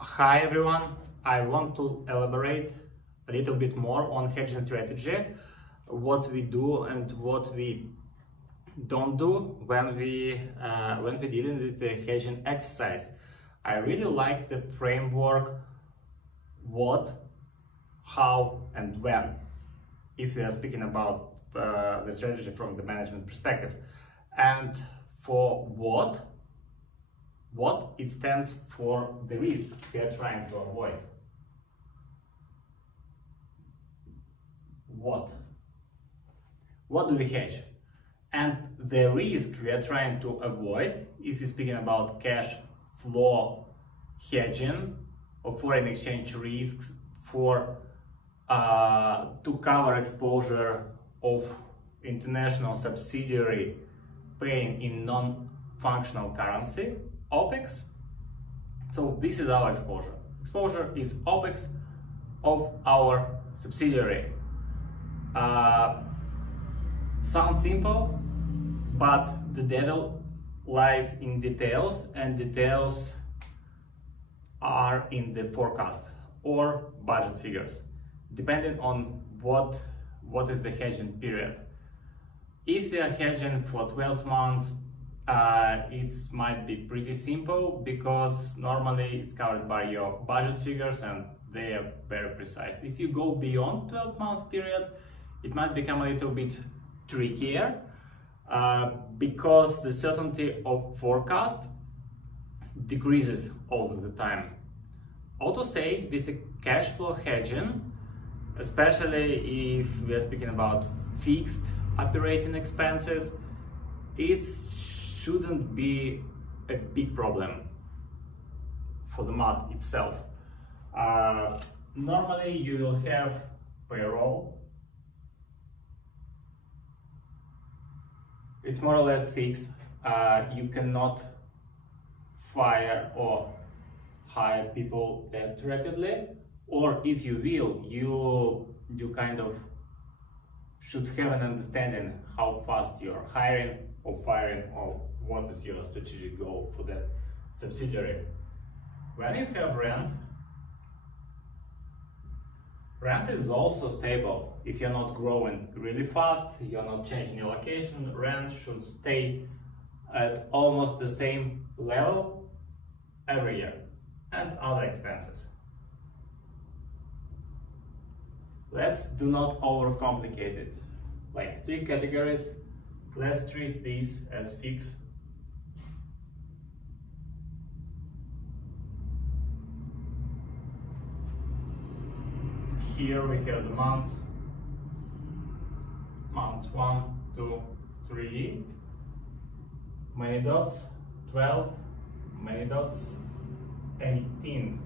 Hi everyone, I want to elaborate a little bit more on hedging strategy, what we do and what we don't do when we're dealing with the hedging exercise. I really like the framework what, how and when, if we are speaking about the strategy from the management perspective. And for what it stands for the risk we are trying to avoid. What do we hedge? And the risk we are trying to avoid, if you're speaking about cash flow hedging or foreign exchange risks for to cover exposure of international subsidiary paying in non-functional currency, Opex. So this is our exposure. Exposure is Opex of our subsidiary. Sounds simple, but the devil lies in details, and details are in the forecast or budget figures, depending on what is the hedging period. If we are hedging for 12 months, it might be pretty simple because normally it's covered by your budget figures and they are very precise. If you go beyond 12-month period, it might become a little bit trickier because the certainty of forecast decreases all the time. Also say with the cash flow hedging, especially if we are speaking about fixed operating expenses, it shouldn't be a big problem for the month itself. Normally you will have payroll. It's more or less fixed. You cannot fire or hire people that rapidly, or if you will, you kind of should have an understanding how fast you're hiring or firing, or what is your strategic goal for that subsidiary. When you have rent is also stable. If you're not growing really fast, you're not changing your location, rent should stay at almost the same level every year, and other expenses. Let's do not overcomplicate it. Like 3 categories, let's treat these as fixed. Here we have the months 1, 2, 3, many dots, 12, many dots, 18.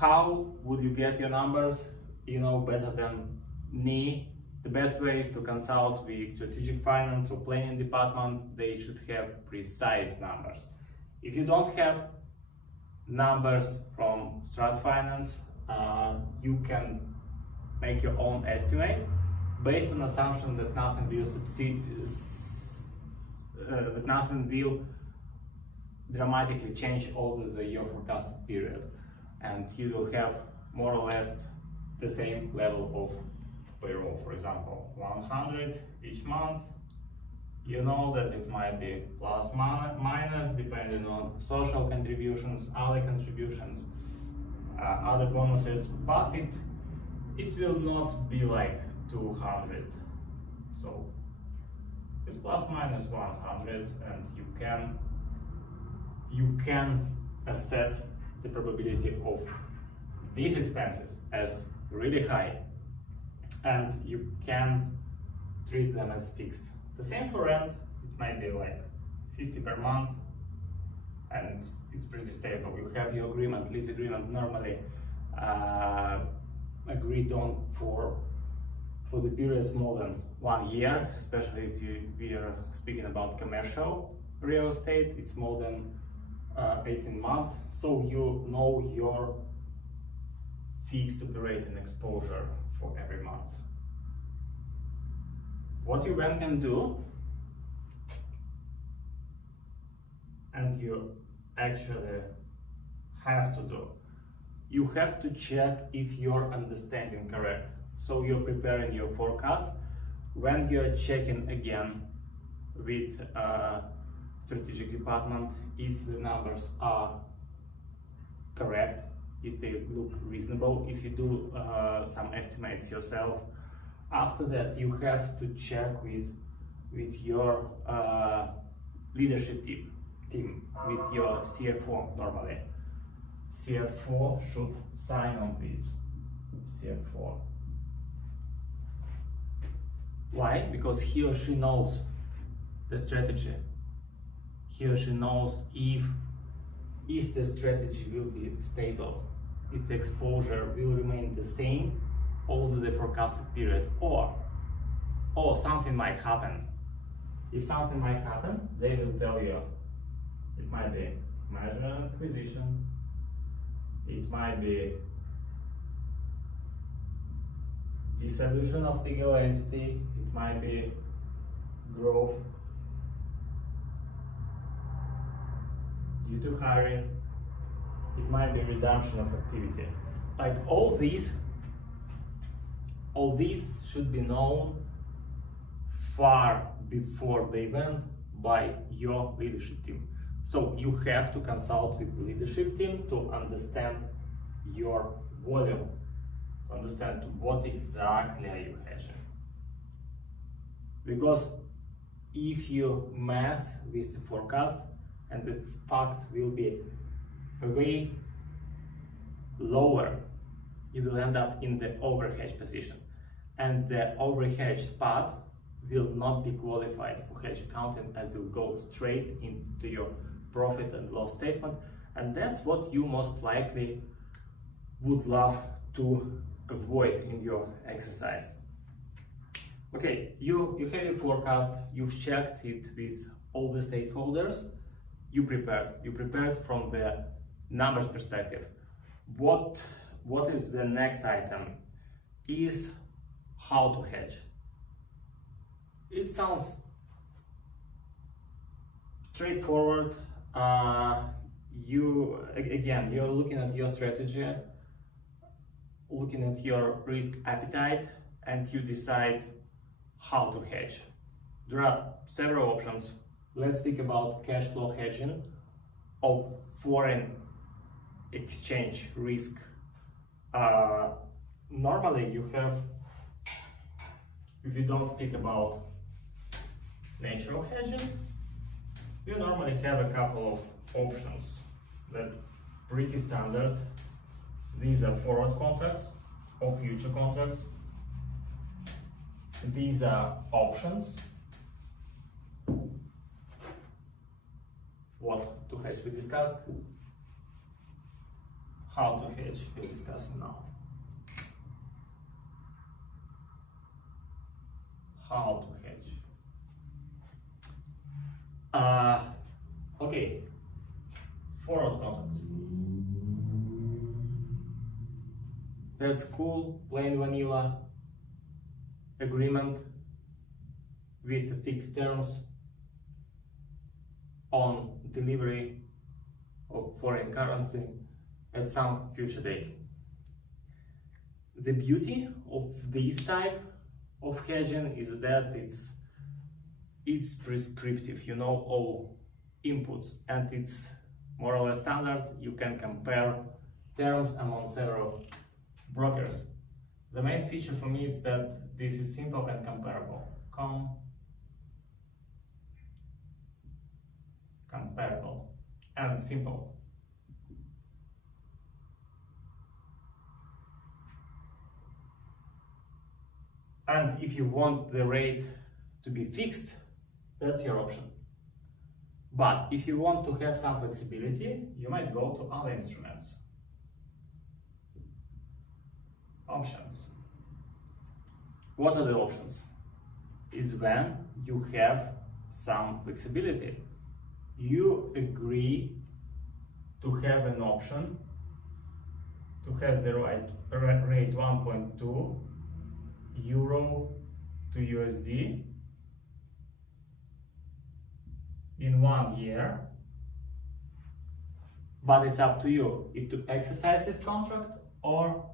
How would you get your numbers? You know better than me. The best way is to consult with strategic finance or planning department. They should have precise numbers. If you don't have numbers from strat finance, you can make your own estimate based on assumption that nothing will dramatically change over your forecasted period, and you will have more or less the same level of payroll. For example, 100 each month. You know that it might be plus minus depending on social contributions, other contributions, other bonuses, but it will not be like 200. So it's plus minus 100, and you can assess the probability of these expenses as really high, and you can treat them as fixed. The same for rent. It might be like 50 per month, and it's pretty stable. You have your agreement, lease agreement, normally agreed on for the periods more than 1 year, especially if we are speaking about commercial real estate. It's more than 18 months, so you know your fixed operating exposure for every month. What you then can do, and you actually have to do. You have to check if you're understanding correct. So you're preparing your forecast. When you're checking again with strategic department if the numbers are correct, if they look reasonable, if you do some estimates yourself. After that, you have to check with your leadership team, with your CFO normally. CFO should sign on this. CFO. Why? Because he or she knows the strategy. He or she knows if the strategy will be stable, if the exposure will remain the same over the forecasted period, or something might happen. If something might happen, they will tell you. It might be merger and acquisition, it might be dissolution of legal entity, it might be growth due to hiring, it might be reduction of activity. Like all these should be known far before the event by your leadership team. So you have to consult with the leadership team to understand your volume, to understand what exactly are you hedging. Because if you mess with the forecast and the fact will be way lower, you will end up in the over-hedged position. And the over-hedged part will not be qualified for hedge accounting and will go straight into your profit and loss statement. And that's what you most likely would love to avoid in your exercise. Okay, you have your forecast, you've checked it with all the stakeholders, you prepared from the numbers perspective. What is the next item? Is how to hedge. It sounds straightforward. You're looking at your strategy, looking at your risk appetite, and you decide how to hedge. There are several options. Let's speak about cash flow hedging of foreign exchange risk. Normally you have, if you don't speak about natural hedging, you normally have a couple of options that pretty standard. These are forward contracts or future contracts. These are options. What to hedge we discussed. How to hedge we're discussing now. How to hedge. Okay, forward contracts. That's cool, plain vanilla agreement with fixed terms on delivery of foreign currency at some future date. The beauty of this type of hedging is that it's prescriptive, you know all inputs, and it's more or less standard. You can compare terms among several brokers. The main feature for me is that this is simple and comparable. Comparable and simple. And if you want the rate to be fixed, that's your option. But if you want to have some flexibility, you might go to other instruments. Options. What are the options? Is when you have some flexibility. You agree to have an option to have the rate 1.2 euro to USD in 1 year but it's up to you if to exercise this contract or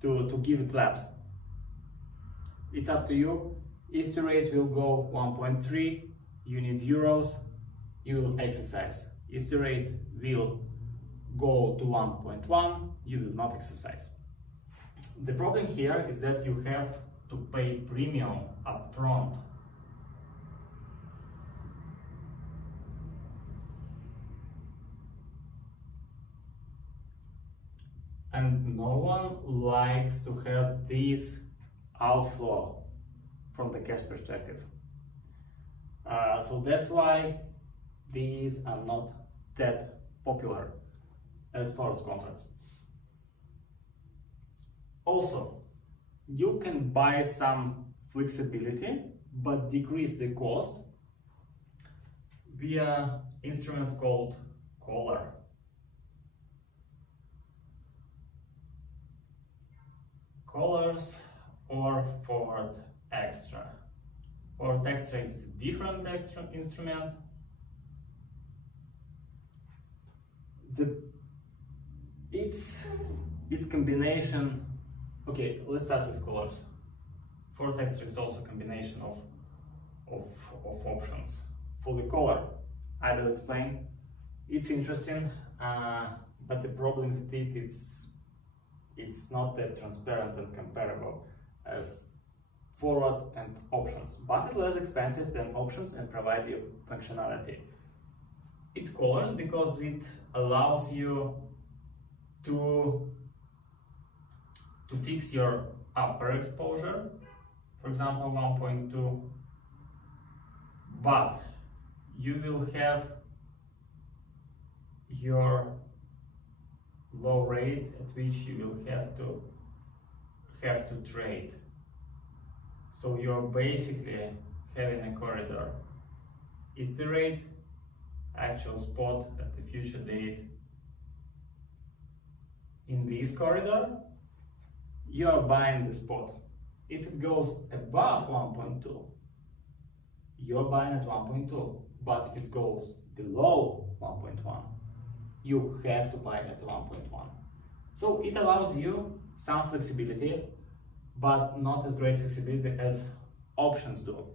to give it lapse. It's up to you. Easter rate will go 1.3, you need euros, you will exercise. Easter rate will go to 1.1, you will not exercise. The problem here is that you have to pay premium upfront. And no one likes to have this outflow from the cash perspective. So that's why these are not that popular as far as contracts. Also, you can buy some flexibility but decrease the cost via instrument called collar. Collars or forward extra. Forward extra is a different instrument. It's combination. Okay, let's start with collars. Forward extra is also a combination of options. For the collar, I will explain. It's interesting, but the problem with it it's not that transparent and comparable as forward and options, but it's less expensive than options and provide you functionality. It collars because it allows you to fix your upper exposure, for example 1.2, but you will have your low rate at which you will have to trade. So you're basically having a corridor. If the rate, actual spot at the future date in this corridor, you are buying the spot. If it goes above 1.2, you're buying at 1.2. But if it goes below 1.1, you have to buy at 1.1. So it allows you some flexibility, but not as great flexibility as options do.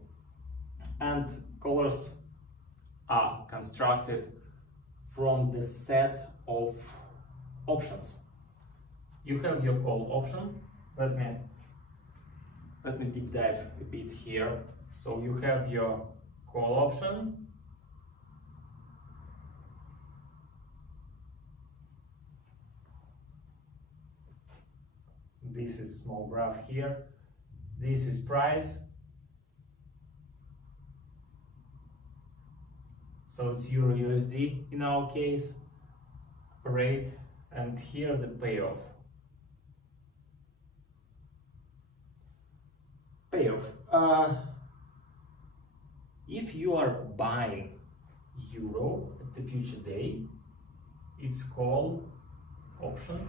And collars are constructed from the set of options. You have your call option. Let me deep dive a bit here. So you have your call option. This is small graph here. This is price. So it's Euro USD in our case, rate, and here the payoff. Payoff. If you are buying euro at the future day, it's called option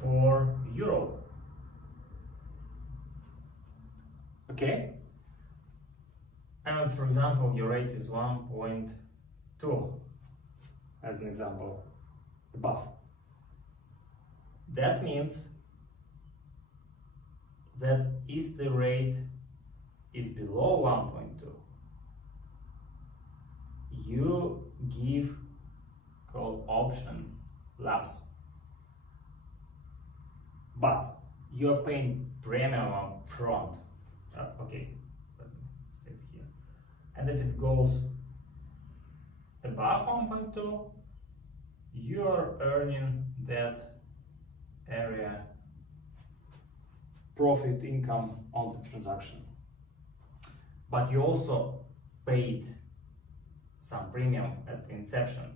for euro. Okay? And for example, your rate is 1.2 as an example, above. That means that if the rate is below 1.2, you give call option lapse. But you are paying premium up front. Okay, let me state here. And if it goes above 1.2, you are earning that area profit income on the transaction. But you also paid some premium at the inception.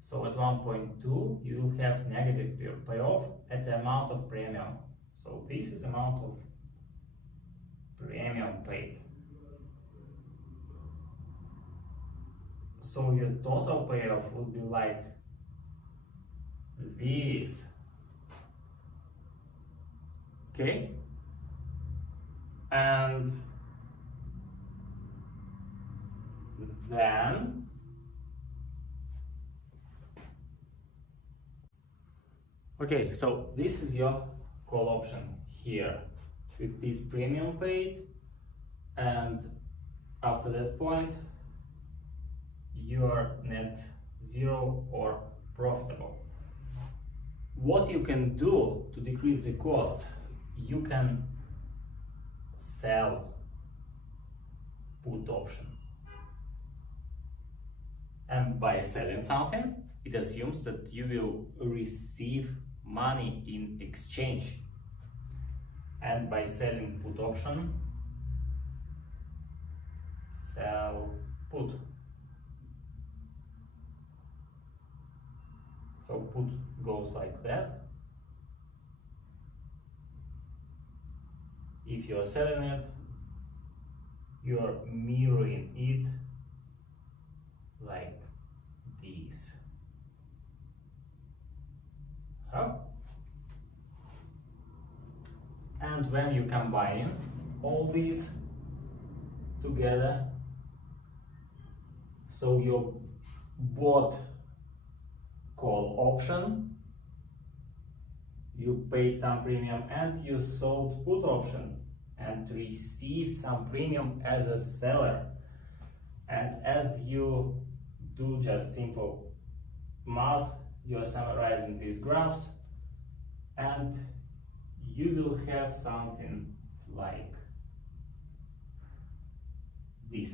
So at 1.2, you will have negative payoff at the amount of premium. So this is amount of premium paid. So your total payoff would be like this. Okay? And then okay, so this is your call option here with this premium paid, and after that point you are net zero or profitable. What you can do to decrease the cost, you can sell put option. And by selling something, it assumes that you will receive money in exchange. And by selling put option, sell put. So put goes like that. If you are selling it, you are mirroring it like this. And when you combine all these together, so you bought call option, you paid some premium, and you sold put option and received some premium as a seller. And as you do just simple math, you are summarizing these graphs, and you will have something like this.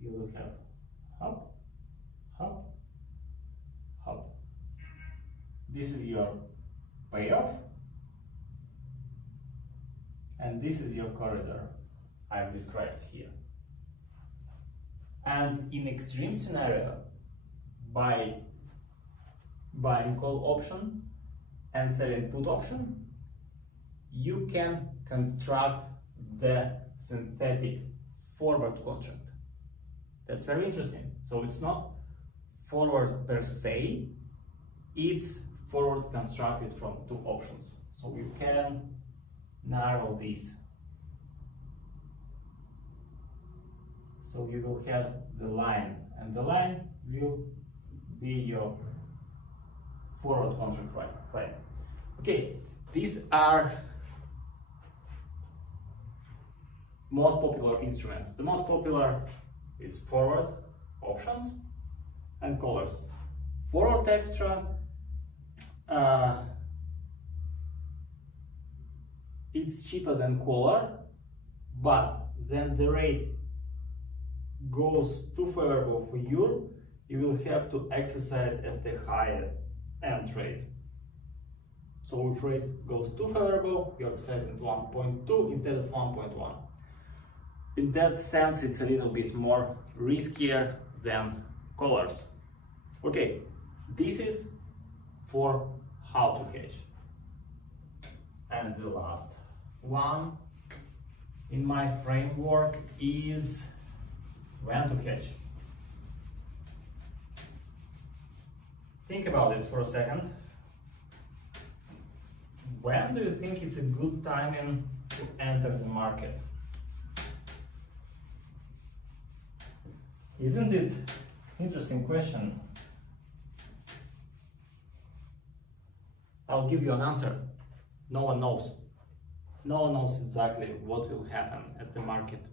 You will have hop, hop, hop. This is your payoff, and this is your corridor I've described here. And in extreme scenario, by buying call option and selling put option, you can construct the synthetic forward contract. That's very interesting. So it's not forward per se, it's forward constructed from two options. So you can narrow this. So you will have the line, and the line will be your forward contract line. Okay, these are most popular instruments. The most popular is forward options and collars. Forward extra, it's cheaper than collar, but then the rate goes too favorable for you, you will have to exercise at the higher end rate. So if rates goes too favorable, you exercise at 1.2 instead of 1.1. In that sense, it's a little bit more riskier than collars. Okay, this is for how to hedge. And the last one in my framework is when to hedge. Think about it for a second. When do you think it's a good timing to enter the market? Isn't it interesting question? I'll give you an answer. No one knows. No one knows exactly what will happen at the market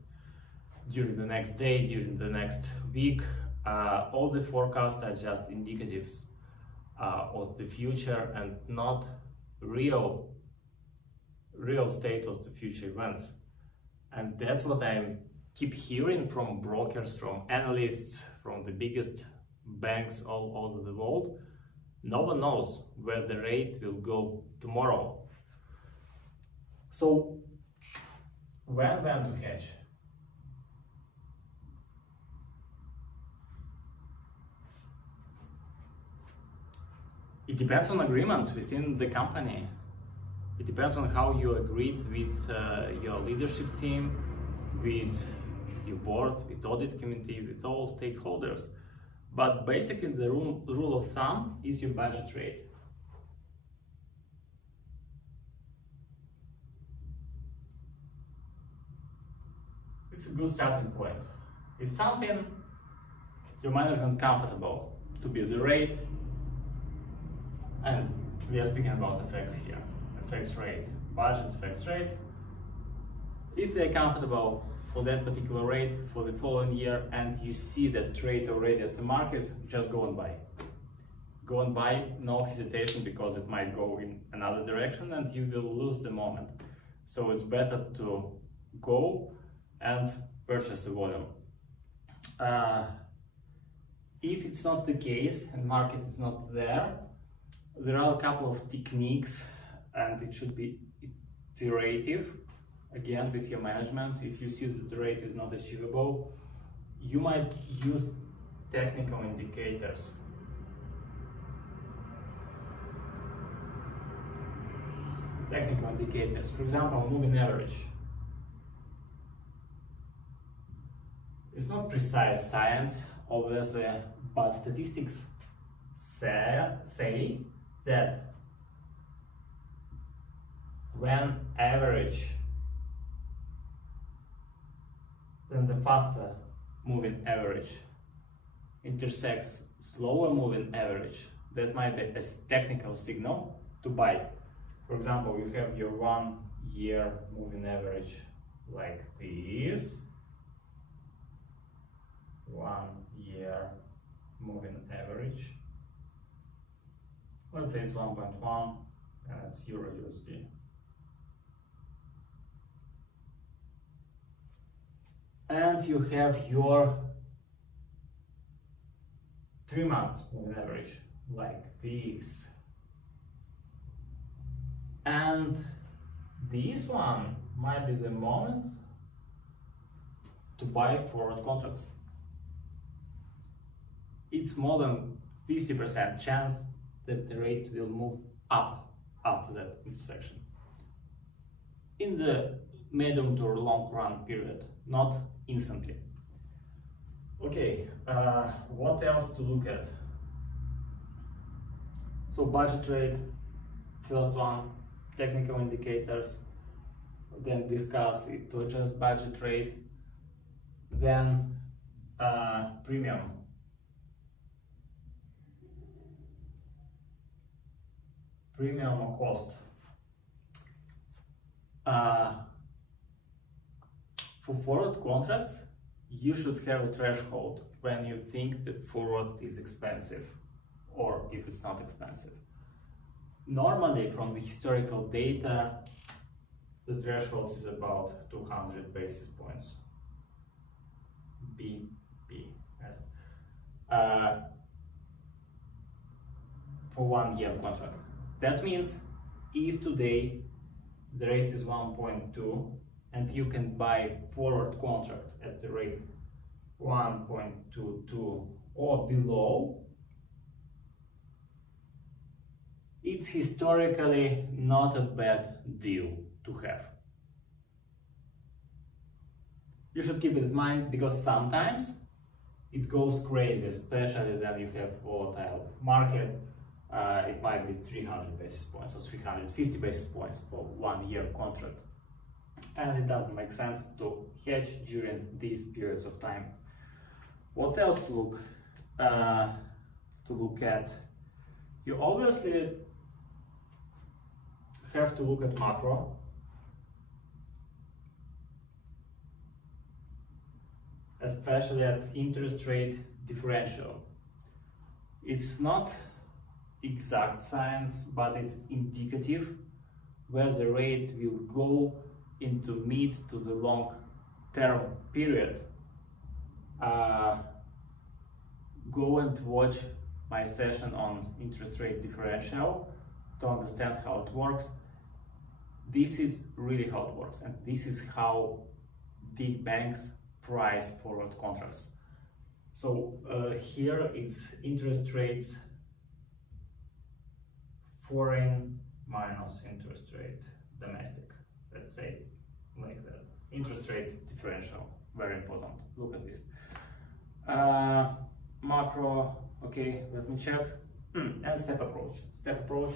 during the next day, during the next week. All the forecasts are just indicatives of the future and not real state of the future events. And that's what I keep hearing from brokers, from analysts, from the biggest banks all over the world. No one knows where the rate will go tomorrow. So when to hedge? It depends on agreement within the company. It depends on how you agreed with your leadership team, with your board, with audit committee, with all stakeholders. But basically the rule of thumb is your budget rate. It's a good starting point. If something your management comfortable to be the rate, and we are speaking about FX here, FX rate, budget FX rate. If they're comfortable for that particular rate for the following year and you see that trade already at the market, just go and buy. Go and buy, no hesitation, because it might go in another direction and you will lose the moment. So it's better to go and purchase the volume. If it's not the case and market is not there, there are a couple of techniques and it should be iterative. Again, with your management, if you see that the rate is not achievable, you might use technical indicators. Technical indicators, for example, moving average. It's not precise science, obviously, but statistics say that when the faster moving average intersects slower moving average, that might be a technical signal to buy. For example, you have your 1 year moving average like this, 1 year moving average, let's say it's 1.1 and it's Euro USD. And you have your 3 months moving average like this. And this one might be the moment to buy forward contracts. It's more than 50% chance that the rate will move up after that intersection. In the medium to long run period, not instantly. Okay, what else to look at? So budget rate, first one, technical indicators, then discuss it to adjust budget rate, then premium. Premium or cost. For forward contracts, you should have a threshold when you think the forward is expensive or if it's not expensive. Normally, from the historical data, the threshold is about 200 basis points. BPS. For 1 year contract. That means if today the rate is 1.2 and you can buy forward contract at the rate 1.22 or below, it's historically not a bad deal to have. You should keep it in mind because sometimes it goes crazy, especially when you have volatile market. It might be 300 basis points or 350 basis points for 1 year contract. And it doesn't make sense to hedge during these periods of time. What else to look at? You obviously have to look at macro. Especially at interest rate differential. It's not exact science, but it's indicative where the rate will go into mid to the long term period. Go and watch my session on interest rate differential to understand how it works. This is really how it works, and this is how big banks price forward contracts. So here it's interest rates foreign minus interest rate domestic, let's say like that. Interest rate differential, very important. Look at this. Macro, okay, let me check. And step approach. Step approach.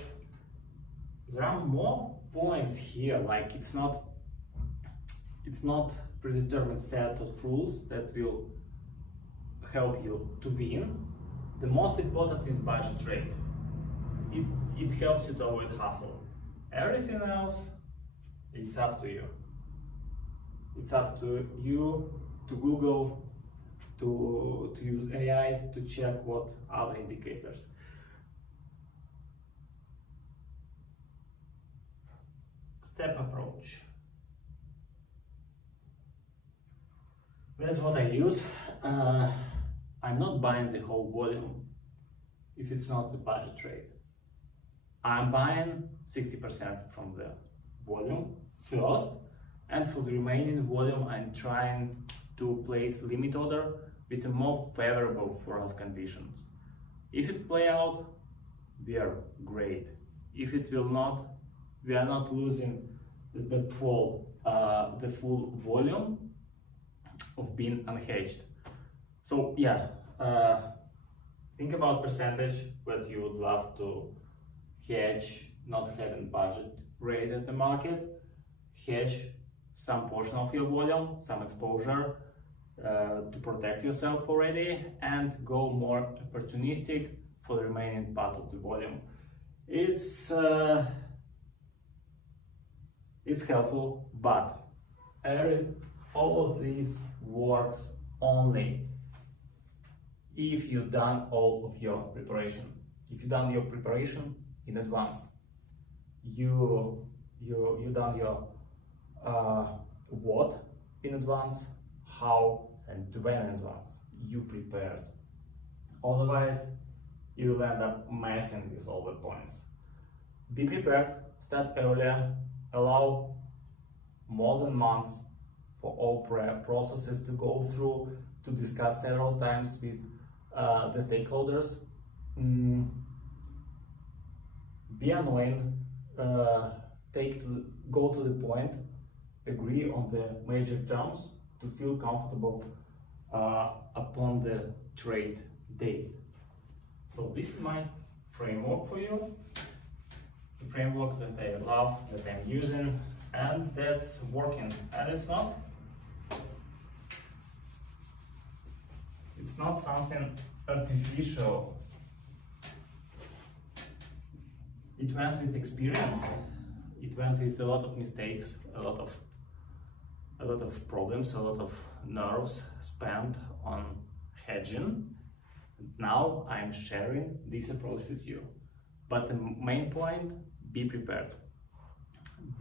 There are more points here, like it's not predetermined set of rules that will help you to win, the most important is budget trade. It helps you to avoid hassle. Everything else, it's up to you. It's up to you to Google, to use AI to check what are the indicators. Step approach. That's what I use. I'm not buying the whole volume if it's not a budget trade. I'm buying 60% from the volume first, and for the remaining volume I'm trying to place limit order with a more favorable for us conditions. If it play out, we are great. If it will not, we are not losing the full volume of being unhedged. So yeah, think about percentage that you would love to hedge, not having budget rate at the market. Hedge some portion of your volume, some exposure to protect yourself already, and go more opportunistic for the remaining part of the volume. It's helpful, but all of this works only if you've done all of your preparation. If you've done your preparation in advance, you done your what in advance, how and when in advance you prepared. Otherwise, you will end up messing with all the points. Be prepared, start earlier, allow more than months for all processes to go through, to discuss several times with the stakeholders. Be annoying, go to the point, agree on the major terms to feel comfortable upon the trade date. So this is my framework for you, the framework that I love, that I'm using, and that's working. And it's not something artificial. It went with experience. It went with a lot of mistakes, a lot of problems, a lot of nerves spent on hedging. Now I'm sharing this approach with you. But the main point, be prepared.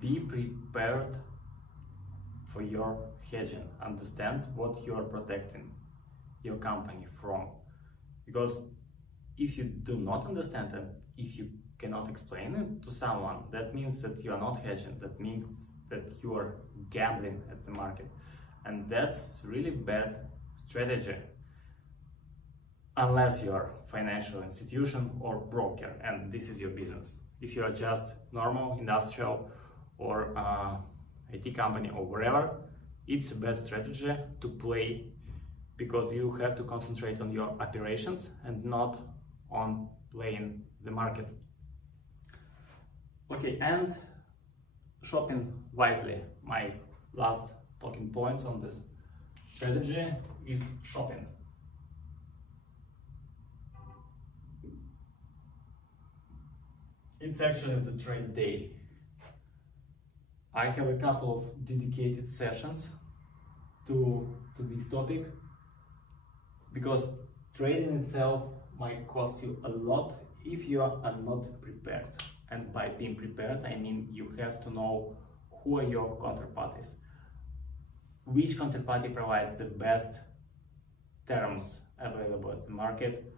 Be prepared for your hedging. Understand what you are protecting your company from. Because if you do not understand it, if you cannot explain it to someone, that means that you are not hedging. That means that you are gambling at the market. And that's really bad strategy. Unless you are a financial institution or broker and this is your business. If you are just normal, industrial or IT company or wherever, it's a bad strategy to play, because you have to concentrate on your operations and not on playing the market. Okay, and shopping wisely. My last talking points on this strategy is shopping. It's actually the trade day. I have a couple of dedicated sessions to this topic, because trading itself might cost you a lot if you are not prepared. And by being prepared, I mean you have to know who are your counterparties, which counterparty provides the best terms available at the market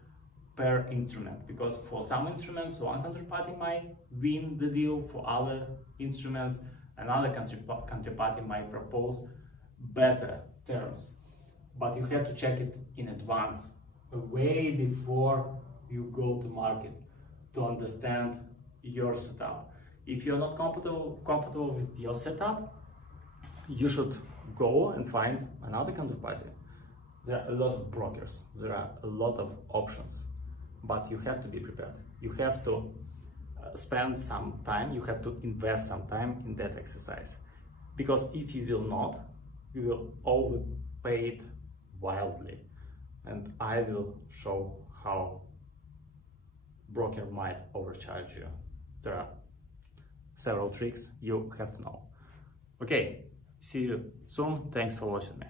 per instrument, because for some instruments one counterparty might win the deal, for other instruments another counterparty might propose better terms. But you have to check it in advance, way before you go to market, to understand your setup. If you're not comfortable with your setup, you should go and find another counterparty. There are a lot of brokers, there are a lot of options, but you have to be prepared. You have to spend some time, you have to invest some time in that exercise. Because if you will not, you will overpay it wildly. And I will show how broker might overcharge you. There are several tricks you have to know. Okay, see you soon. Thanks for watching me.